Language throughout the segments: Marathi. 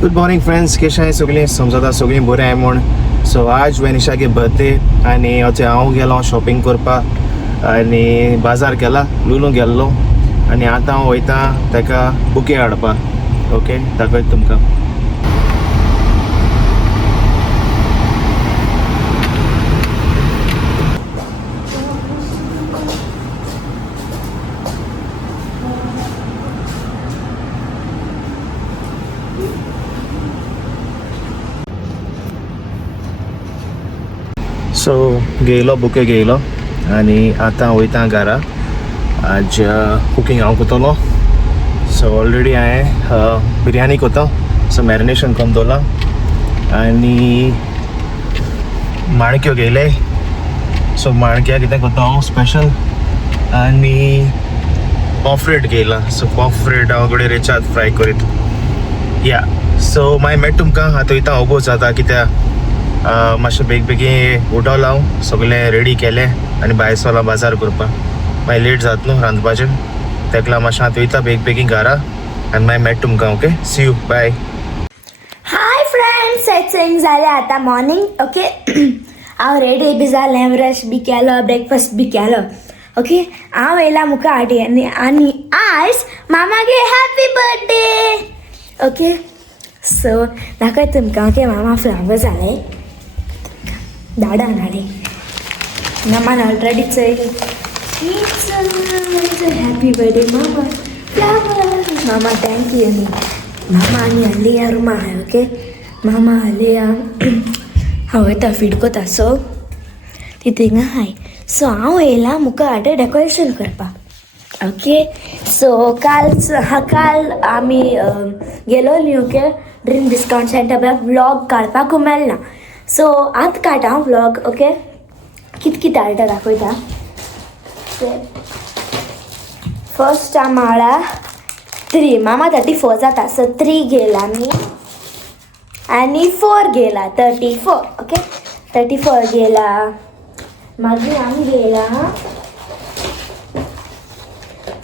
गुड मॉर्निंग फ्रेंड्स, कशें आहाय सगळीं? समजता सगळीं बरें आहाय म्हूण. सो आज वेनिशागे बर्थडे आनी हांव गेलो शॉपिंग करपाक आनी बाजार गेला, लुलू गेल्लो आनी आतां हांव वयता ताका बुके हाडपाक. ओके, दाखयता तुमकां. सो घेयलो बुके घेयलो आनी आतां वयता घरा. आज कुकींग हांव करतलो. सो ऑलरेडी हांवें बिरयानी करता, सो मॅरिनेशन करून दवरला आनी माणक्यो घेयले. सो माणक्या कितें करता हांव स्पेशल आनी पॉफ्रेट घेयला. सो पॉफ्रेट हांव कडेन रेचाद फ्राय करीत. या सो मागीर मेळटा तुमकां. आतां वयता हांव गो जाता कित्याक मातशें बेगीन उठोलो हांव, सगळें रेडी केलें आनी भायर सोला बाजार करपाक. मागीर लेट जाता न्हू रांदपाचें, तेका लागून मातशें आतां वयता बेगीन घरा आनी मागीर मेळटा तुमकां. Okay, see you, bye. Hi friends, setting जालें आतां मॉर्निंग. ओके, हांव रेडी बी जालें, ब्रश बी केलो, ब्रेकफास्ट बी केलो. ओके, हांव येयला मुखार हाडी आनी आज मामागे हॅपी बर्थडे. ओके, सो दाखयता तुमकां. ओके, मामा फ्लावर जाले धाडान हाडे नमान ऑलरेडी चोयली. हॅपी बर्थडे मामा, फ्लावर. मामा थँक्यू. न्ही मामा आनी हालिया रुमा आहाय. ओके, मामा हालिया हांव वयता फीड कोता. सो ती थिंगा आहाय. सो हांव येयला मुखार हाडे डेकोरेशन करपाक. ओके, सो काल आमी गेलोली. Okay, dream discount centre vlog काडपाक मेळना. सो आतां काडटा हांव व्लॉग. ओके, कितें हाडटा दाखयता. फर्स्ट टायम हाडा 3. मामा 34 जाता, सो 3 गेला आमी आनी 4 गेला 34. ओके, 34 गेला. मागीर आमी गेला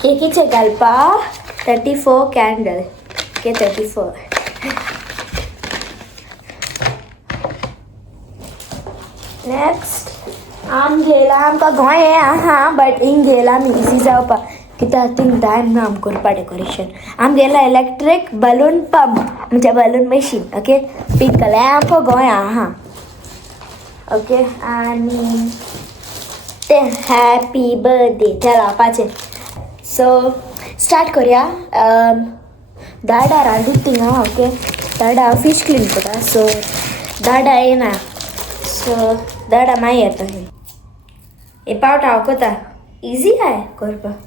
केकीचे घालपाक 34 कॅन्डल. ओके, 34. नेक्स्ट आम गेला आमकां गोंय आहा, बट हिंग गेला आमी इजी जावपाक कित्याक थिंग टायम ना आम करपा डेकोरेशन. आम गेला इलेक्ट्रीक बलून पंप म्हणजे बलून मशीन. ओके, पिक केलें आमकां गोंय आहा. ओके, आनी ते हॅपी बर्थडे ते लावपाचें. सो स्टार्ट करुया. दाडा रांदून थिंगा. ओके, दाडा फीश क्लीन करता. सो दाडा येना, सो दाडा मागीर येता. हे पावट हांव कोता. इजी आहाय करपाक.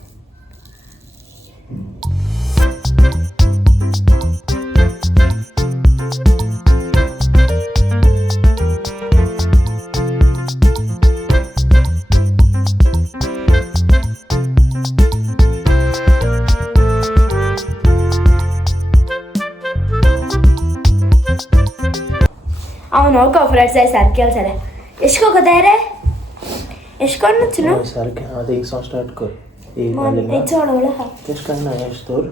हांव नोको फ्रेंड्स जाय सारकें जालें. एश को कोताय रे, एश कोन्नूच न्हू सारकें. आतां एक सॉंग स्टार्ट कर. चड व्हडलो आहा. तेश कांय ना एश तर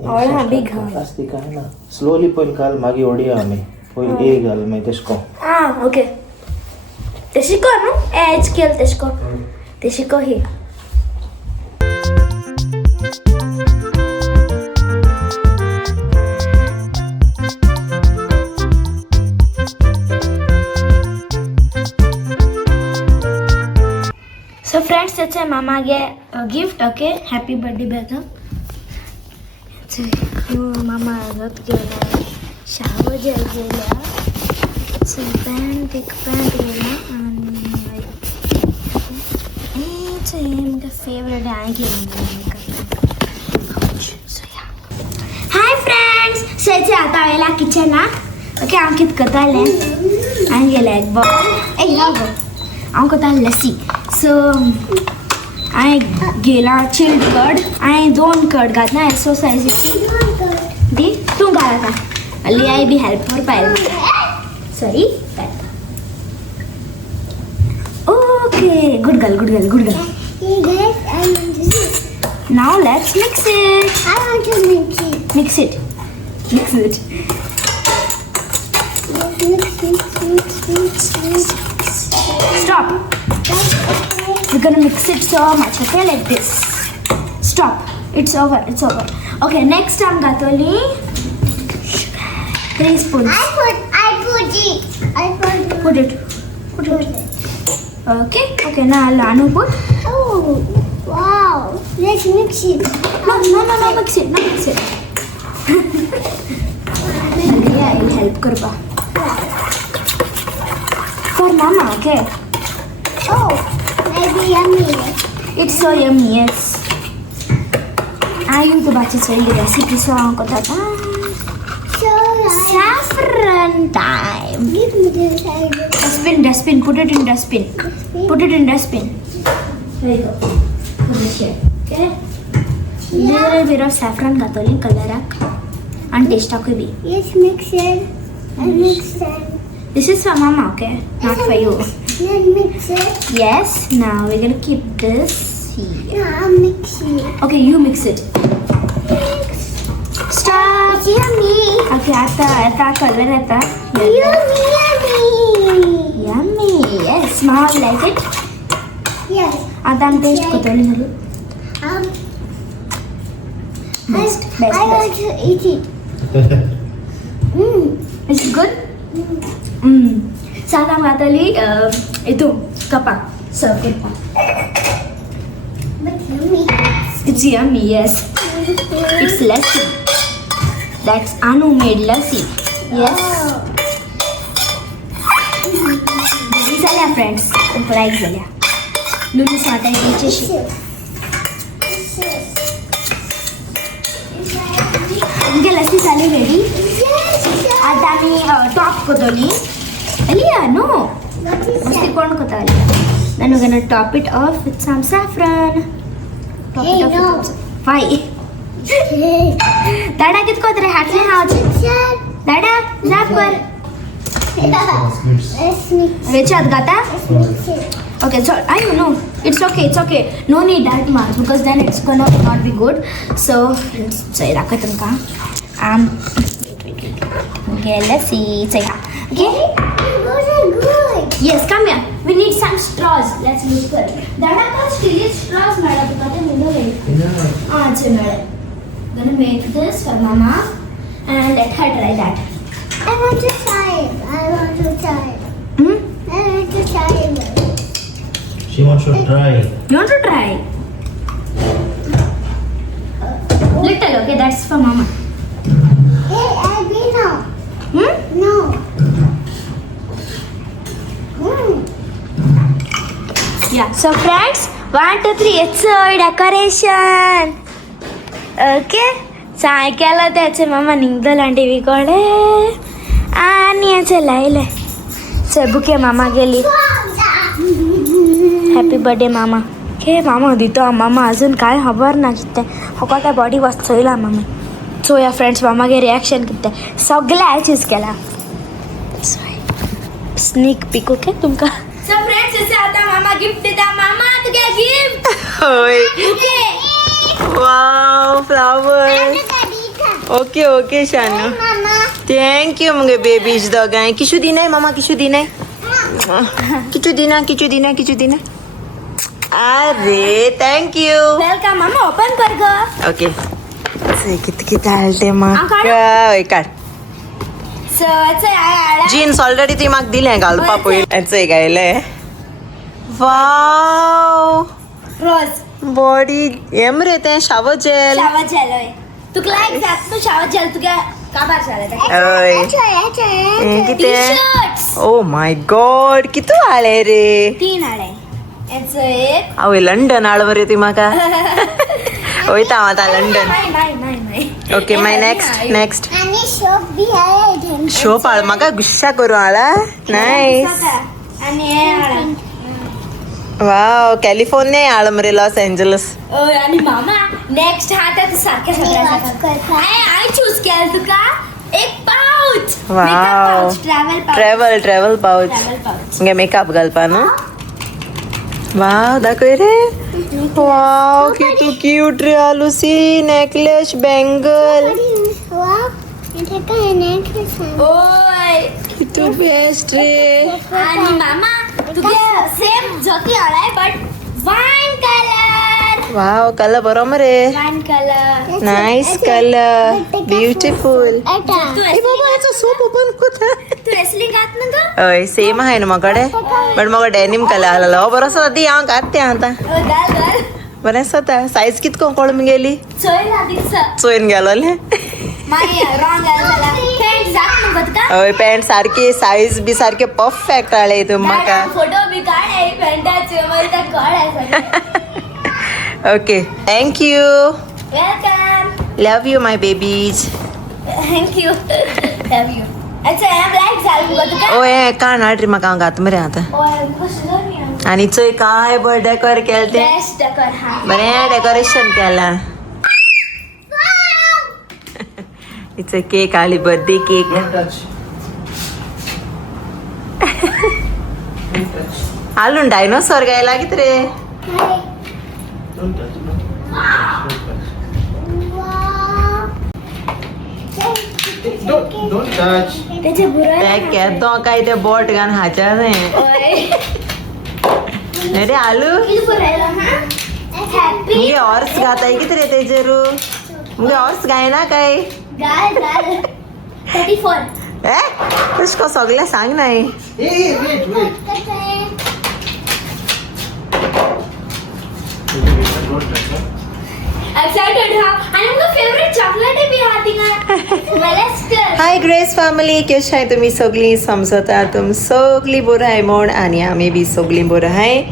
व्हडलो आहा, बीग आहा. आस्ती कांय ना. स्लोली पयलीं घाल, मागीर ओडया आमी. पयलीं ए घाल, मागीर तेश को. ओके, तेशी को न्हू एज केल तेश को. तेशी को ही. सो फ्रेंड्स, तेचे मामागे गिफ्ट. ओके, हॅपी बर्थडे बेग. मामा रथ गेला, शावर जेल गेला, पॅन्ट गेला आनी म्हाका फेवरेट हांवें घेवन. हाय फ्रेंड्स, सो आतां येयला किचनाक. ओके, हांव कितें करतालें, हांवें गेलें एक बॉल हांव कोतालें लस्सी. सो हांवें गेला चिल्ड कर्ड. हांवें 2 कर्ड घातला एक्सरसायजीची. दी तूं घाल आतां. हाली हांवें बी हेल्प करपा sorry. Okay, good girl, good girl, good girl. Now let's mix it. I want to mix it. Mix it. Mix it. Stop. We're gonna mix it so much, okay? Like this. Stop. It's over. It's over. Okay, next I'm Gatoli. 3 spoons. Put it. Okay, now Lanu put. Oh, wow. Let's mix it. No, mix it. Yeah, I'll help Kurba. For Mama, okay? Oh, maybe yummy. It's so yummy, yes. I use the batches very recipe song. So nice. Saffron time. Give me this. Dustbin. Put it in dustbin. There you go. Put it here. Okay. Little bit of saffron gatoli color and taste of be. Yes, mix it. And mix it. This is for Mama, okay? Not for you. Then mix it. Yes. Now we're gonna keep this here. Now I'm mixing it. Okay, you mix it. Stop. It's yummy. Okay, आता color आता. Yummy. Yummy. Yes. Mama like it. Yes. आता हम taste katli hello. Best. I want to eat it. Is it good? Saat हम कतली itu kapak serve it. But yummy. It's yummy. Yes. It's lassi. That's Anu made lassi. Yes. झाल्या friends. Like झाल्या. Lulu साथ आहे तिच्याशी. इनके लस्सी झाली ready. आता आम्ही टॉप कोतोली. Aliya, no. मस्ती कोण कोताली? Then we're gonna top it off with some saffron. Top Hey, it off no. with some. Why? दादा कितकोत रे हातले हात. दादा जा पर. Let's mix वेचात गाता? it. Okay, so I don't know. It's okay. No need that much because then it's gonna not be good. So say rakatan ka. Wait. Okay, let's see. Say okay. Those are good. Yes, come here. We need some straws. Let's look for it. Dada ka steel straws mada tukate mundu le. Ache mada. Gonna make this for Mama and let her try that. I want to try it. Hmm? I want to try it. She wants to try. You want to try? Little, okay, that's for Mama. Hey, Abby, no. Hmm? No. Yeah. So friends, 1, 2, 3, it's decoration. Okay. Cycle त्याचे मामा निघदलांटिवी कडे आणि याचे लायले बुके मामा गेली हॅपी बर्थडे मामा हे मामा दितो मामा अजून काय खबर ना कितें फकत बॉडी वॉश चोयला मामा चोया फ्रेंड्स मामागे रिएक्शन कितें सगळें हांवें चूज केला स्नीक पीक ओके तुमकां सो फ्रेंड्स असे आता मामा गिफ्ट दिता मामा तुगे गिफ्ट होय ओके वाव फ्लावर ओके शानू Mama. थँक यू मुगे बेबीज दोगांय किशू दिनाय मामा किशू दिनाय किचू दिना अरे थँक यू वेलकम मामा ओपन कर ग ओके किती हालते हांव म्हाका हय काड सो आळा जीन्स ऑलरेडी ती म्हाका दिलें घालपा पयलीं चोय गायले वाव रोज बॉडी हें मरे तें शावर जेल शावर जेल होय तुका लायक जात न्हू शावर जेल तुका काबार जालें हय टी कितें शर्ट्स ओ माय गॉड कितू हाळे रे 3 हाडे याचं एक आवय लंडन हाड मरे ती म्हाका वयता हांव आतां लंडन नाही ओके माय नेक्स्ट आणि शॉप बी आहे शोप हाड म्हाका गुस्सा करूं हाडा नायस आणि हे हाडा वाव कॅलिफोर्निया हाड मरे लॉस एंजलस आणि मामा नेक्स्ट हा तर सारख्या सगळ्या आय चूज केलं तुका एक pouch wow travel pouch pouch makeup घालपा न्हू वाव दाखय रे वाव कितू क्यूट रे लुसी नेकलेस बँगल तेका येणे सांग ओय किती बेस्ट रे. आणि मामा तुगे सेम जॉकी आलाय but wine colour. Wow colour बरोबर रे. Wine colour. Nice colour. Beautiful. तू ए बाबा याचा सोप ओपन होता. तू असली गात ना ग. हय सेम आहे ना मगडे बट मग डेनिम कलर आलेलो बरो आसा ती हांव घालते आता ओ गाल गाल. बरें आसा सायज कितको कळून गेली. चोय लागीचा. चोयन गेलोले. माय रॉंग झाला. पेंट जात ना बदका. हय पॅन्ट सारकी सायज बी सारखे परफेक्ट आले तुम म्हाका. फोटो बी काढ पेंटाचे मला तर कळ okay thank you. Welcome. Love you my babies. Thank you. Love you. अच्छा हे ब्लॅक झालं बदका. ओ हे कान हाड रे म्हाका हांव घात मरे आता. ओय कसं झालं. आणि चोय काय बरं डेकोर केलं ते बेस्ट कर हा. बरें डेकोरेशन केलां. इट्स अ केक आली बर्थडे केक. हालून डायनोसॉर गायला कित रे. Don't touch. त्याचे बुरा. ते केदो काय ते बोट घान हाच्या न्ही ओय रे आलू किती बुरायला हा. हॅपी मुगे हॉर्स घाताय कित रे तेजेरू. मुगे हॉर्स गायना काय. गाल गाल. 34. ए तुझको सगळे सांग नाही. Hey, wait, wait. एक्साइटेड हा. आणि मग फेवरेट चॉकलेट बी हाती का. वेलस्टर. हाय ग्रेस फॅमिली कशें आहाय तुमी सगळीं समजता तुम सगळीं बरो आहाय म्हूण आनी आमी बी सगळीं बरो आहाय.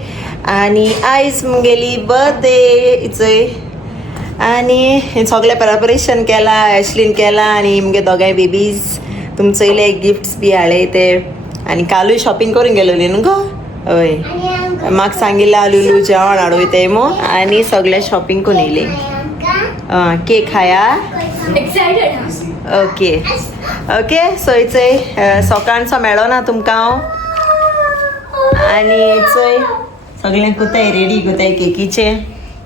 आनी आयज मुगेली बर्थडे इचय आनी सगळें प्रेपरेशन केलां ॲशलीन केलां आनी मुगे दोगांय बेबीज तुमचेले गिफ्ट्स बी हाडले ते आनी कालूय शॉपिंग करून गेलोली न्हू गो. हय म्हाका सांगिल्लें लुलू जेवण हाडूं वयताय मो आनी सगळें शॉपिंग करून येयलें. केक खाया. एक्साइटेड हा. ओके ओके सो इचय सकाळचो मेळो ना तुमकां हांव आनी इचय सगळें कोताय रेडी कोताय केकीचे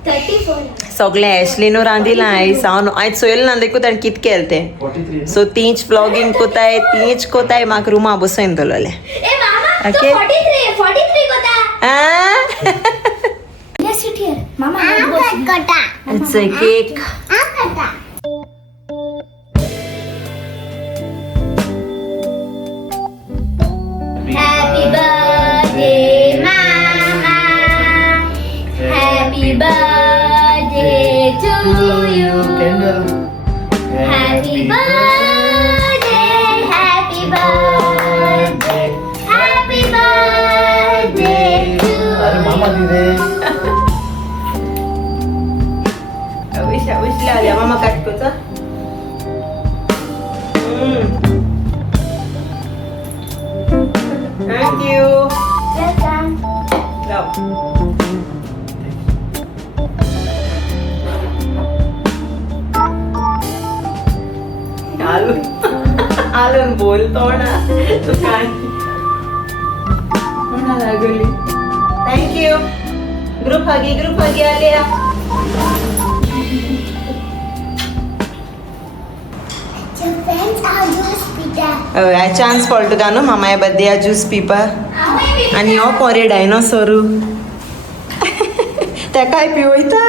34. सगळें ॲशलीनू रांदिलां आयज आयज चोयलें ना देखून ताणें कितें केलें तें सो तींच व्लॉगींग कोताय तींच कोताय म्हाका रुमा बसयन दवरलें. ए मामा तो Okay. 43 कोता. आ Yes, sit here. मामा कटा इट्स अ केक. कटा Happy birthday, Mama. Happy birthday to you. Candle. Happy birthday, happy birthday, happy birthday to अरे मामा you. दे. उशल्या मामा काटकोचा. थँक्यू. Welcome. आलून बोलतो ना तू काय लागली. थँक्यू. ग्रुप हगी Alia. Your friends are just Peter. I chance पडलो का न्हू मामाय बर्थडे ज्यूस पिवपा आनी हो पोरे डायनोसोरू तेकाय पिवयता.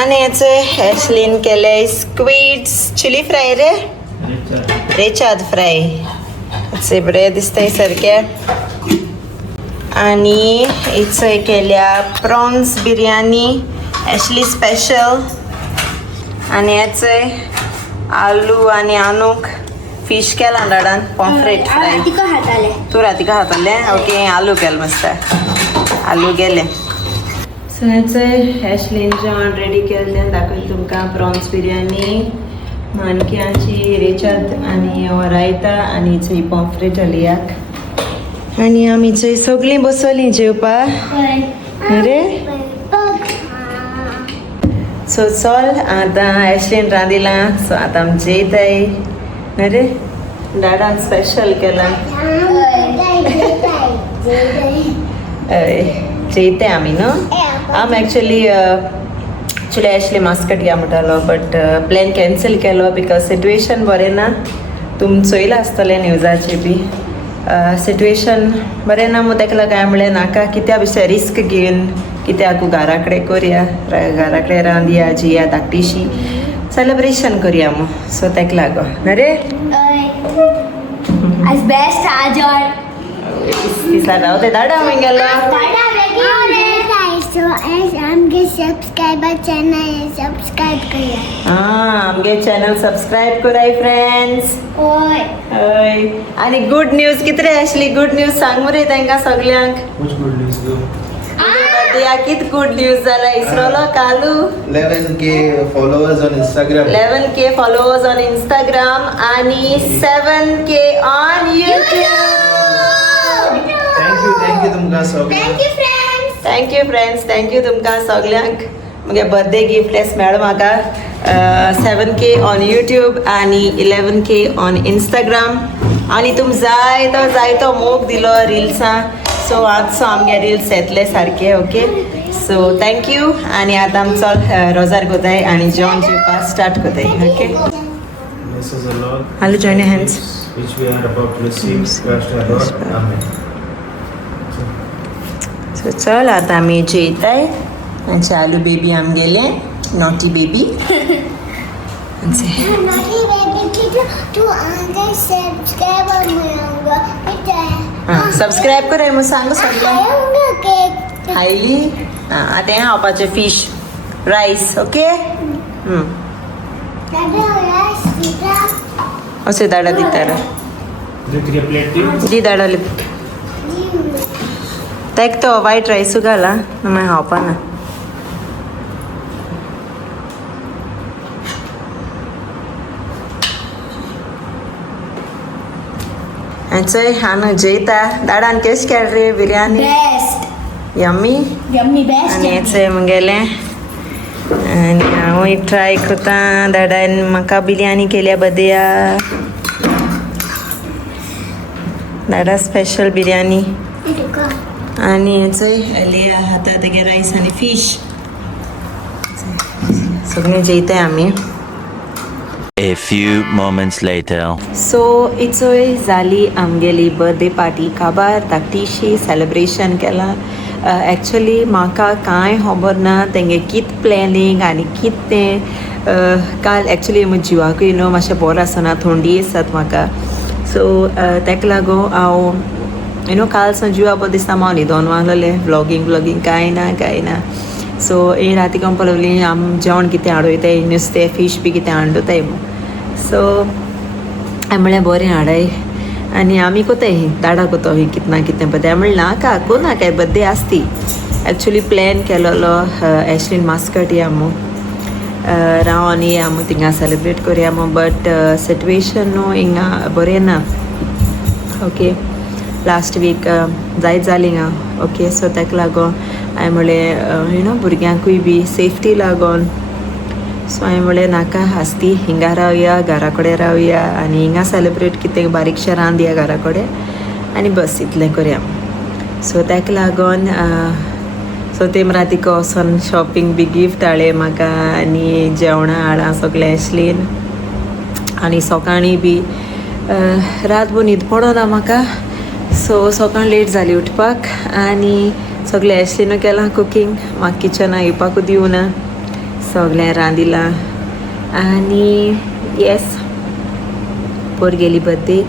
आनी हेचे ॲशलीन केले स्क्विड्स चिली फ्राय रे रेचाद फ्राय हेचे बरें दिसताय सारके. आनी हेचे केल्या प्रॉन्स बिरयानी ॲशली स्पेशल. आनी हेचे आलू आनी आनूक फिश केला डाडान पॉम्फ्रेट फ्राय. तिका हाताले. तू रातिका खातले ओके आलू केले मस्त आलू गेले. सो हेचे ॲशलीन जेवण रेडी केल्लें दाखय तुमकां प्रॉन्स बिरयानी माणक्यांची रेचाद आनी रायता आनी थंय पॉम्फ्रेट लियाक आनी आमी थंय सगळीं बसवलीं जेवपाक रे. सो चल आतां ॲशलीन रांदिलां सो आतां आमी जेयताय रे. डाडान स्पेशल केलां. हय जेयताय आमी न्हू. आम एक्चुअली एक्चुली ॲशली मास्कट या म्हणटालो बट प्लॅन कॅन्सल केलो बिकॉज सिट्युएशन बरें ना तुम चोयलां आसतलें न्यूजाचेर बी सिट्युएशन बरें ना मग ताका लागून हांवें म्हणलें नाका कित्या बेश्टें रिस्क घेवन कित्याक घरा कडेन करया घरा कडेन रांदया जिया धाकटीशी सेलिब्रेशन करया मग सो ताका लागून ना रे आज बेस्ट आज और दिसला रावते धाडा हांवें गेलो So, as आमगे subscriber channel subscribe करिया. आमगे चॅनल सबस्क्राईब कराय फ्रेंड्स ओय. हय आनी गुड न्यूज कितें रे ॲशली गुड न्यूज सांग मरे तांकां सगल्यांक कित गुड न्यूज जाला इसरोलो कालू 11K followers on Instagram. 11K followers on Instagram आणि 7K on YouTube. Thank you तुमकां सगळ्यांक. Thank you friends. Thank you तुमकां सगल्यांक म्हगे बर्थडे गिफ्ट एस मेळ म्हाका 7K ऑन यूट्यूब आणि 11K ऑन इंस्टाग्राम आणि तुम जायतो मोग दिलो रिल्सां सो आजचो आमगे रिल्स येतले सारके ओके सो थँक्यू आणि आतां आमी चल रोजार कोताय आणि जेवण जेवपाक स्टार्ट कोताय okay This is a Lord. I'll join your hands. Which we are about to receive. Christ our Lord. Amen. So चल आता आमी जेयताय चालू बेबी आमगेले नॉटी बेबी Naughty baby, तू आगे subscriber मिळूंगा. इथे. सबस्क्राईब कर मग सांग सगळं आऊंगा केक. हायली आता हें खावपाचें फीश रायस ओके दादा होला सीता. अशें धाडा दितारा Do you take a plate too? दी धाडली ताका तो वायट रायसू घाला मागीर खावपा ना चोय हांव जेयता दाडान केश केल रे biryani best yummy yummy best आनी हेचें मुगेलें आनी हांवूय ट्राय करता दाडान म्हाका बिरयानी केल्या बद्या दाडा स्पेशल बिरयानी तुका. आणि हेचंय लिया हाता तेगे रायस आनी फीश सगळें जेयताय आमी A few moments later. So इचोय जाली आमगेली बर्थडे पार्टी काबार धाकटीशी सेलिब्रेशन केलां एक्चुली म्हाका कांय खबर ना तेंगे कित प्लॅनिंग आनी कित तें काल एक्चुली म्हज्या जिवाकूय न्हू मातशें बरो आसना थंडी आसात म्हाका सो ताका लागून हांव कालसावन जिवा बरो दिसता हांव न्हिदोन वागलेलें व्लॉगींग कांय ना सो हे राती कंपलवली आम जेवण कितें हाडयताय नुस्तें फीश बी कितें हाडताय सो हांवें म्हणलें बरें हाडाय आनी आमी कोताय दाडा कोतो ही कितना कितें बद्दे हांवें म्हणलें नाका कोना काय बर्थडे आसती एक्चुली प्लॅन केलोलो ॲशलीन मास्कट या मू राव आनी या मू थिंगा सेलिब्रेट करया मू बट सिट्युएशन न्हू हिंगा बरें ना ओके लास्ट वीक जायत जाली हिंगा ओके सो ताका लागून हांवें म्हणलें भुरग्यांकूय बी सेफ्टी लागून सो हांवें म्हणलें नाका आसती हिंगा रावया घरा कडेन रावया आनी हिंगा सेलिब्रेट कितें बारीकशें रांदया घरा कडेन आनी बस इतलें करया सो ताका लागून सो तेम रातीक वचोन शॉपिंग बी गिफ्ट हाडलें म्हाका आनी जेवणां हाडां सगलें ॲशलीन आनी सकाळीं बी रातभर न्हीद पडना म्हाका सो सकाळ लेट जाली उठपाक आनी सगलें ॲशलीन केलां कुकींग म्हाका किचनां येवपाकूच दिवना सगलें रांदिलां आनी येस बरी गेली बर्थडे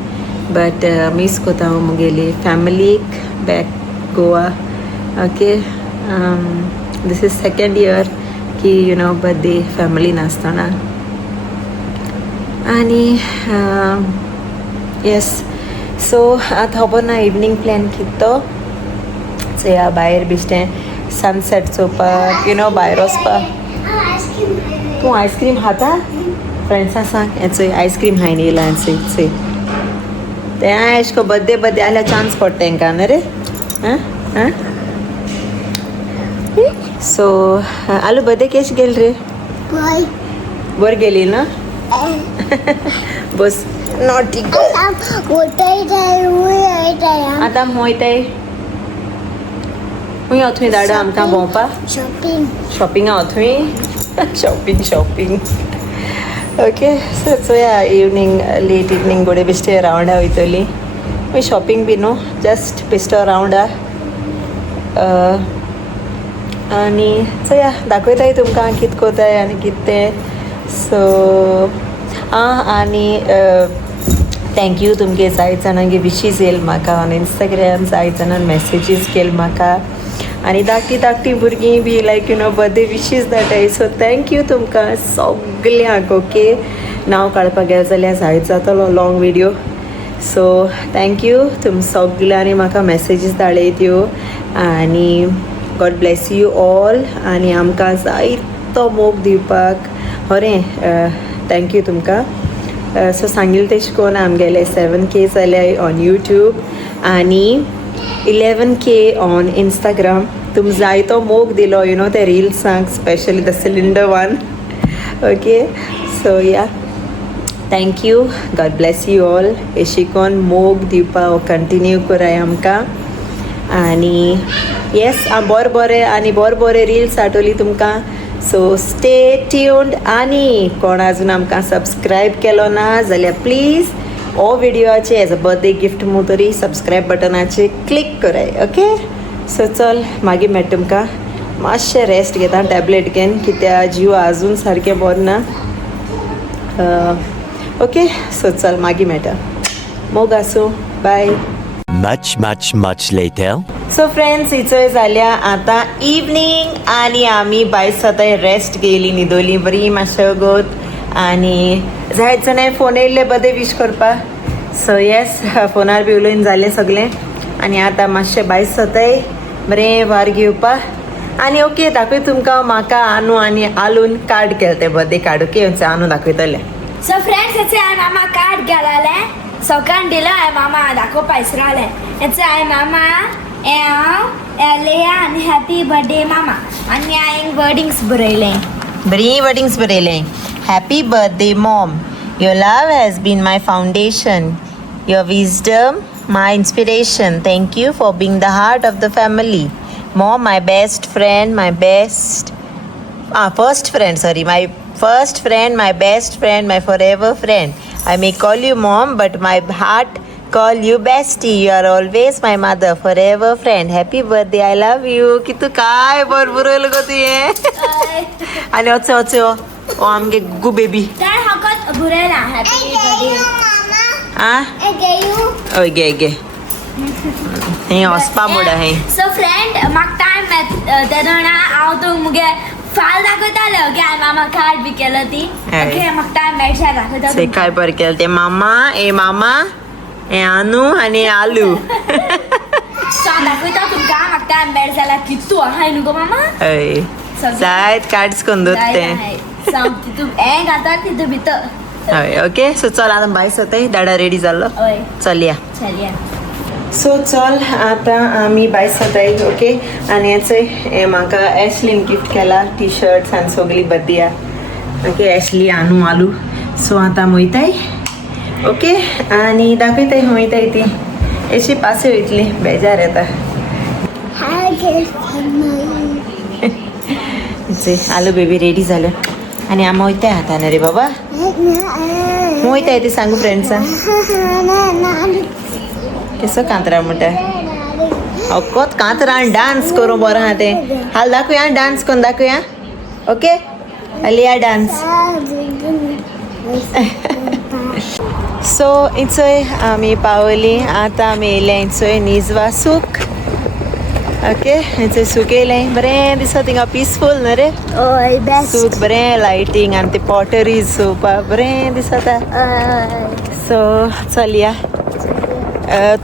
बट मिस कोता हांव मुगेली फॅमिलीक back Goa okay this is second year की बर्थडे फॅमिलीन आसतना आनी येस सो आतां खबर ना इवनींग प्लॅन कितें तो चोया भायर बिश्टें सनसेट चोवपाक भायर वचपाक तूं आयस्क्रीम खाता फ्रेंड्सां सांग हें चोय आयस्क्रीम हायन येयलां चोय तें एश को बर्थडे जाल्यार चान्स पडटा तांकां न्हू रे आं सो आलू बर्थडे केश गेल रे Boy. बरी गेली ना बस नॉटी आतां वयताय खूंय थंय धाडा आमकां भोंवपा Shopping. शॉपिंगा थंय शॉपिंग ओके सो चोया इवनिंग लेट इवनिंग गोडे बेश्टे रावंडा वयतली मागीर शॉपिंग बी न्हू जस्ट बेश्टो रावंडा आनी चोया दाखयताय तुमकां कितें कोताय आनी कितें तें सो आनी थँक्यू तुमगे जाय जाणांगे विशीज येयल म्हाका ऑन इंस्टाग्राम जाय जाणां मॅसेजीस केल म्हाका आनी धाकटी भुरगीं बी like you know birthday wishes धाडटाय सो थँक्यू तुमकां सगल्यांक ओके नांव काडपाक गेले जाल्यार जायत जातलो लॉंग विडियो सो थँक्यू तुम सगल्यांनी म्हाका मॅसेजीस धाडले त्यो आनी गॉड ब्लेस यू ऑल आनी आमकां जायतो मोग दिवपाक बरें थँक्यू तुमकां सो सांगिल्लें तेशें कोन्न आमगेले 7K जाले ऑन यूट्यूब आनी 11K ऑन इंस्टाग्राम तुम जायतो मोग दिलो यू नो ते रिल्सांक specially the cylinder one okay so yeah thank you God bless you all अशी कोन्न मोग दिवपाक कंटिन्यू कराय आमकां आनी येस बरें आनी बरें रिल्स आठवली तुमकां सो स्टे ट्यून्ड आनी कोण अजून आमकां सबस्क्रायब केलो ना जाल्यार प्लीज हो व्हिडियोचे एज अ बर्थडे गिफ्ट म्हणून तरी सबस्क्रायब बटनाचेर क्लिक कराय ओके सो चल मागीर मेळटा तुमकां मातशें रेस्ट घेता टॅबलेट घेवन कित्याक जीव आजून सारकें बरें ना ओके सो चल मागीर मेळटा मोग आसूं bye Much later. So friends इचोय जाल्या आतां इवनिंग आनी आमी भायर सदांय रेस्ट घेयली न्हिदोली बरी मातशें वगत आनी जायत जाणांय फोन येयल्ले बर्थडे विश करपाक सो येस फोनार बी उलोवन जालें सगलें आनी आतां मातशें भायर सदांय बरें वार घेवपाक आनी ओके दाखय तुमकां म्हाका आनू आनी आलून कार्ड केलें तें बर्थडे कार्ड ओके आनू दाखयतलें सो फ्रेंड्स याचे हांवें मामा कार्ड गेलेलें सकाळीं दिलं हांवें मामा दाखोवपा इसरालें याचे हांवें मामा हांव लेया आनी हॅपी बर्थडे मामा आनी हांवें वर्डिंग्स बरयलें बरी वर्डिंग्स बरयलें happy birthday mom your love has been my foundation your wisdom my inspiration thank you for being the heart of the family mom my best friend my best first friend, my best friend, my forever friend. I may call you mom, but my heart call you bestie. You are always my mother, forever friend. Happy birthday, I love you. कितू काय बरोबर गो तुये आनी वचो ओ आमगे गु बेबी तर हकत बुरेला हॅपी बर्थडे आ ओय गे हे वचपा मुडा हे सो फ्रेंड म्हाका टायम ते जाणा हांव तू मुगे फाल दाखयताले ओके हांवें मामा कार्ड बी केलो ती ओके म्हाका टायम मेळटा दाखयता ते काय बरें केलें ते मामा हे आनू आनी आलू सो हांव दाखयता तुमकां म्हाका टायम मेळ जाल्यार कितू आहाय न्हू गो मामा हय जायत कार्ड्स करून दवर ते तितू हें घालता तितू भितर हय ओके सो चल आतां भायर सरताय दाडा रेडी जाल्लो हय चलया चलया सो चल आतां आमी भायर सरताय ओके आनी हें म्हाका एशलीन गिफ्ट केला टी शर्ट्स आनी सगळी बद्दिया ओके एशली आनू आलू सो आतां वयताय ओके आनी दाखयताय वयताय ती अशी पासय वयतली बेजार येता आलू बेबी रेडी जालें आनी आमी वयताय आतां रे बाबा वयताय ती सांगू फ्रेंड्सां केसो कांतरा म्हणटा अकोत कांतरान डान्स करूं बरो आहा तें हाल दाखुया डान्स करून दाखुया ओके अलिया डान्स सो इचोय आमी पावली आतां आमी येयले इचोय निजवा सूक ओके इचोय सूक येयलें बरें दिसता थिंगा पिसफूल न्हू रे ओय बेस्ट सूक बरें लायटींग आनी ते पॉटरीज चोवपाक बरें दिसता सो चलया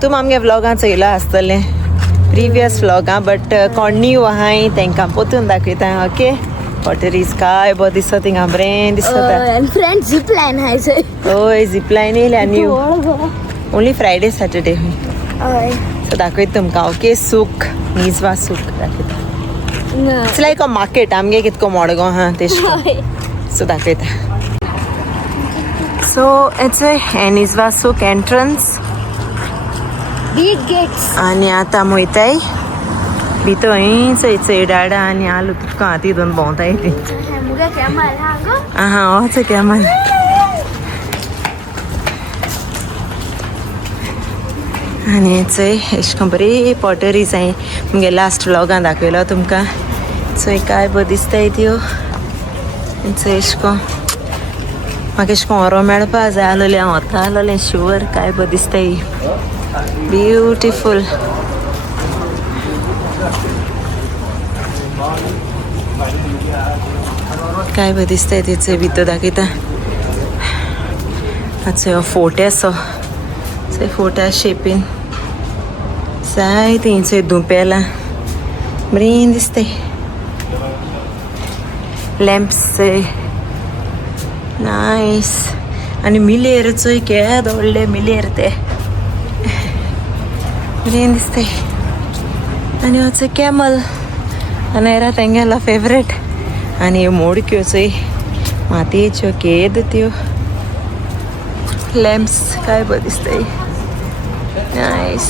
तूं आमगे व्लॉगां चोयला आसतलें प्रिवियस व्लॉगां बट कोण न्यू आहाय तांकां पोतून दाखयता ओके पॉटरीज काय बरें दिसता थिंगा बरें दिसता फ्रेंड झीप लायन हाय ओय झीप लायन येयल्या new only Friday Saturday so दाखयता तुमकां ओके सूक निजवा सूक दाखयता इट्स लायक अ मार्केट आमगे कितको मोडगो आहा तेशें सो दाखयता सो इट्स अ निजवा सूक एंट्रन्स बिग गेट्स आनी आतां वयताय भितर हयच चोय डाडा आनी आलू तुका हाती दोन भोंवता येते मुगे कॅमल हा गो आहा होच कॅमल आनी चोय अशें करून बरी पॉटरीज हांवें मुगे लास्ट व्लॉगान दाखयलो तुमकां चोय काय बरें दिसताय त्यो चोय अशें करून म्हाका अशें करून व्हरो मेळपा जाय आसलोलें हांव वता आसलोलें शुअर काय बरें दिसताय ब्युटिफूल काय बरें दिसताय ते चोय भितर दाखयता चोय हो फोर्ट असो चोय फोर्टा शेपीन जायतीं चोय धुपेलां बरीं दिसताय लॅम्प्स चोय नायस आनी मिलेर चोय केद व्हडले मिलेर ते बरें दिसताय आनी हो चोय कॅमल आनी तेंगेलो फेवरेट आनी ह्यो मोडक्यो चोय मातयेच्यो केद त्यो लॅम्प्स काय बरें दिसताय नायस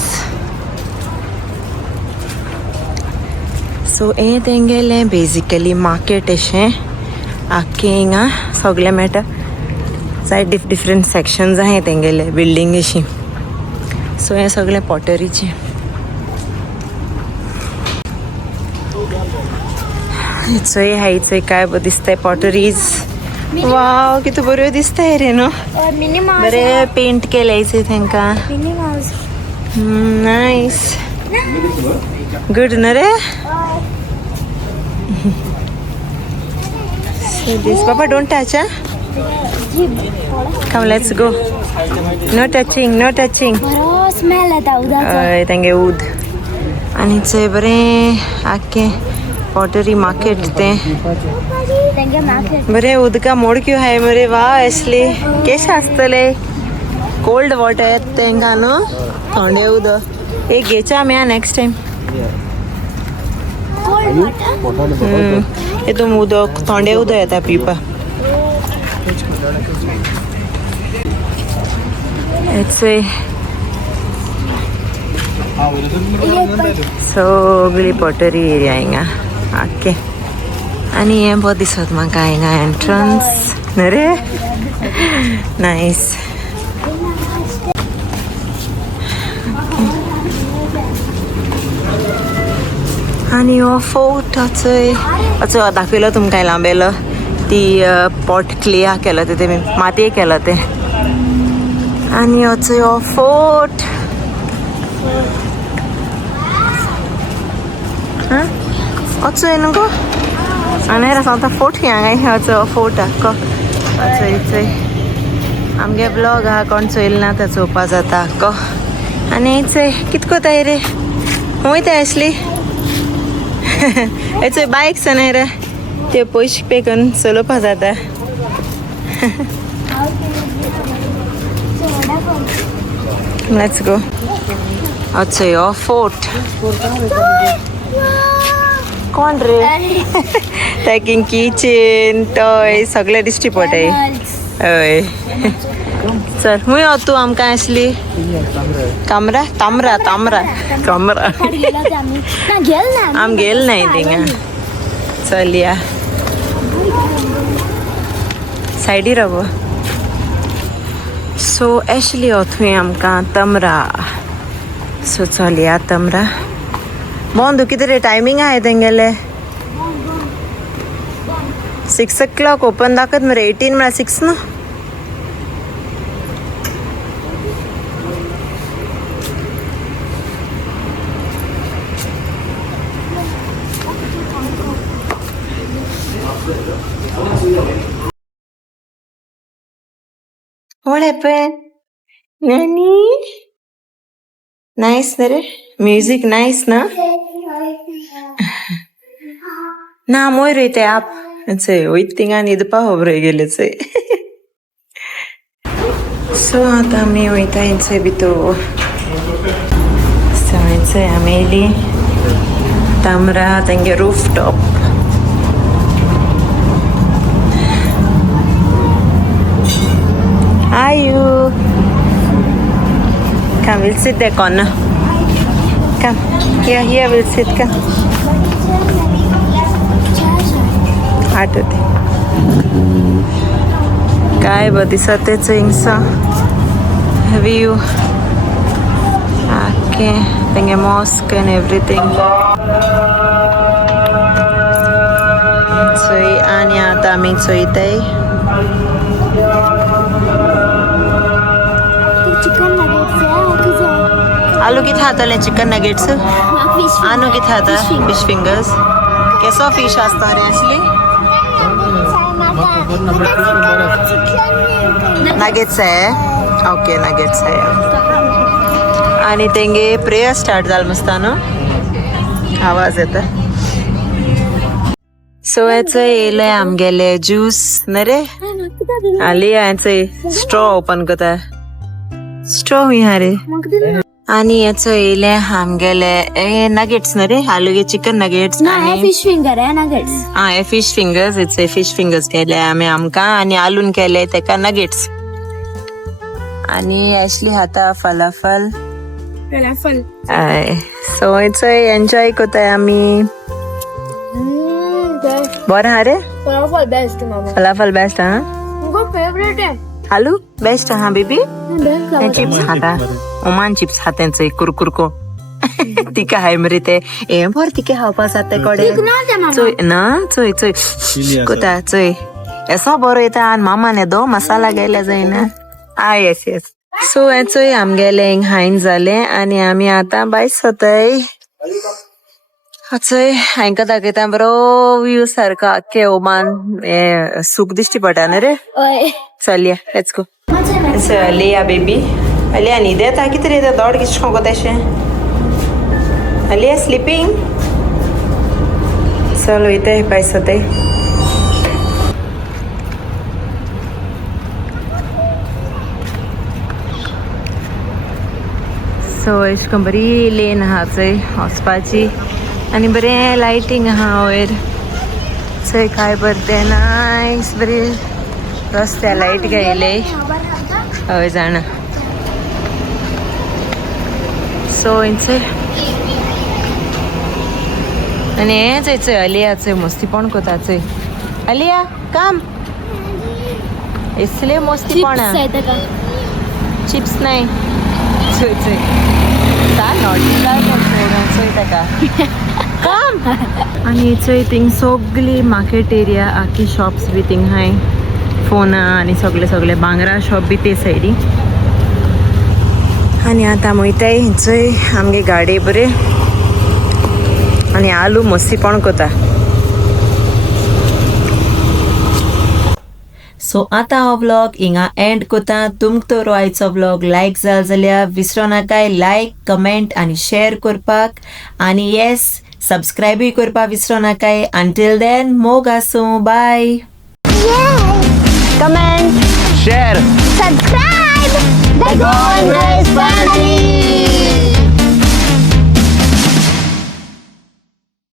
सो हें तेंगेलें बेजिकली मार्केट अशें आख्खें हिंगा सगळें मेळटा जाय डिफरंट सेक्शन्स आहाय तेंगेले बिल्डींग अशी सो हें सगळें पॉटरीचें चोय हाय चोय काय बरें दिसताय पॉटरीज वाव कितू बऱ्यो दिसताय रे न्हू मिनी माउस बरें पेंट केल्याय चोय तेंकां मिनी माउस नायस गुड न्हू रे So this, Papa, don't touch, huh? Come, let's go. No touching, no touching. बरो स्मेल येता उदकाचो तेंगे उद आनी चोय बरें आख्खें पॉटरी मार्केट तें तेंगे मार्केट बरें उदका मोडक्यो हाय मरे वा एसली केशें आसतले कोल्ड वॉटर तेंकां न्हू थंडे उदक एक घेवच्या आमी आं नेक्स्ट टायम कोल्ड वॉटर हितून उदक थंडे उदक येता पिवपा सगळी पॉटरी एरिया हिंगा आख्खे आनी हें बरें दिसत म्हाका हिंगा एंट्रन्स न्हू रे नायस आनी हो फोर्ट असो दाखयलो तुमकां लांबेलो ती पॉट क्लेया केलो ते मातये केलो ते आनी हो फोर्ट असो न्हू आनी सांगता फोर्ट हिंगा हो फोर्ट आख्खो चोय आमगे ब्लॉग आहा कोण चोयल ना तो चोवपा जाता आख्खो आनी चोय कित कोताय रे वयताय आसली चोय बायक्स न्हय रे ते पयशे पे करून चलोवपा जाता लेट्स गो चोय हो फोर्ट कोण रे टॅकिंग किचन टॉय सगळे दिश्टी पडटाय हय चल हूंय हो तूं आमकां आसली कामरा तामरा तामरा कामरा आम गेल नाय थिंगा चल या सायडीर राव सो एशली हो थंय आमकां तमरा सो चल या तमरा बंद कितें रे टायमींग आहाय तेंगेले 6 o'clock ओपन दाखयत मरे 18 म्हळ्यार 6 न्हू What happened? Nani? Nice, na re? Music nice, na? Na, moi rete आप. Say, waiting on the power regular say. So, आता मी वयता इंचे भितर. So, इंचे आमेली तामरा तेंगे rooftop. Hi, you. Come, we'll sit there, Connor. Come. Here we'll sit. Come. आठवते काय दिसत तेच हिंसा view okay then a mosque and everything so आणि आता आम्ही इथे चिकन नगेट्स आलू किती हाताले चिकन नगेट्स आनू किती हाता फिश फिंगर्स केसो फिश असता रे असली नगेट्स आहे ओके नगेट्स आहे आणि तेंगे प्रेयर स्टार्ट झालं मस्ताना आवाज येतं सो याचं येलंय आमगेले ज्यूस न रे आली याचं स्ट्रॉ ओपन करता स्ट्रॉ ह्या रे आणि याचं येलंय आमगेले नगेट्स न रे आलूगे चिकन नगेट्स आणि फिश फिंगर आहे नगेट्स हा हे fish fingers it's fish fingers केले आम्ही आमका आणि आलून केले तेका नगेट्स आणि ऍशली हाता फलाफल सो इट्स एन्जॉय करताय आम्ही बरं हा रे बेस्ट मामा फलाफल बेस्ट हा फेवरेट आहे आलू बेस्ट हा बेबी चिप्स खाता ओमान चिप्स खात्यांचे कुरकुरको ती काय मरे ते ए भर तिके हावपास जाते कडे चोय ना चोय चोय कोता चोय असो बरो येता आणि मामाने दो मसाला गेला जाईना आ येस येस सो चोय आमगेले हाईन जाले आणि आम्ही आता बायस होतय चोय हांका दाखयता बरो व्यू सारखा आख्खे ओमान सूक दिश्टी पडटा न्ही रे चलया लेट्स गो लिया बेबी लिया न्हिद येता कितें रे दोड कितें कोको तशें लिया स्लिपींग चल वयताय पायस होताय सो अशें करून बरी लेन आहा चंय वचपाची आनी बरें लायटींग आहा वयर चंय काय बरें नायस बरे रस्त्या लायट घायले हय जाणा सो चंय आनी हें चंय चंय अलिया चंय मस्तीपण कोता चंय अलिया काम इसले मस्तीपणा चिप्स नाय चोय चोय नॉटी चोय ताका काम आनी चोय थिंग सगली मार्केट एरिया आख्खी शॉप्स बी थिंग हाय फोना आनी सगळे सगळे भांगरा शॉप बी ते सायडीक आनी आतां वयताय चोय आमगे गाडी बरे आनी आलू मस्तीपण कोता सो आतां हो व्लॉग हिंगा एंड कोता तुमक तर आयचो व्लॉग लायक जाल जाल्यार विसरो नाकाय लायक कमेंट आनी शेअर करपाक आनी येस सबस्क्रायबूय करपाक विसरो नाकाय अंटील देन मोग आसूं बाय कमेंट शेअर सब्सक्राइब